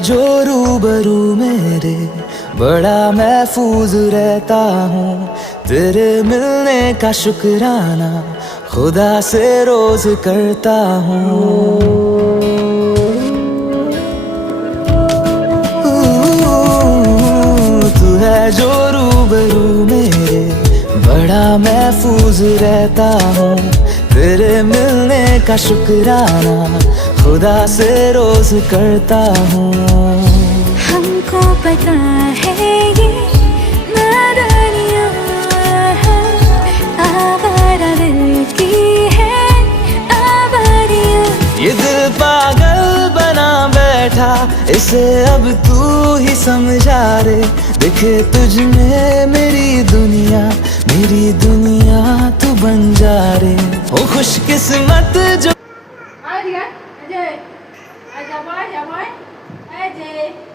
जो रूबरू मेरे बड़ा महफूज रहता हूँ। तेरे मिलने का शुक्राना खुदा से रोज करता हूँ। तू है जो रूबरू मेरे बड़ा महफूज रहता हूँ। तेरे मिलने का शुक्राना खुदा से रोज करता हूँ। हमको पता है ये नादानियाँ है, आवारा दिल की है आवारियाँ। ये दिल पागल बना बैठा, इसे अब तू ही समझा रे। दिखे तुझ में मेरी दुनिया तू बन जा रे। ओ खुशकिस्मत जो Ai đi á, Ê, gì? Ai chào bói, ê chị.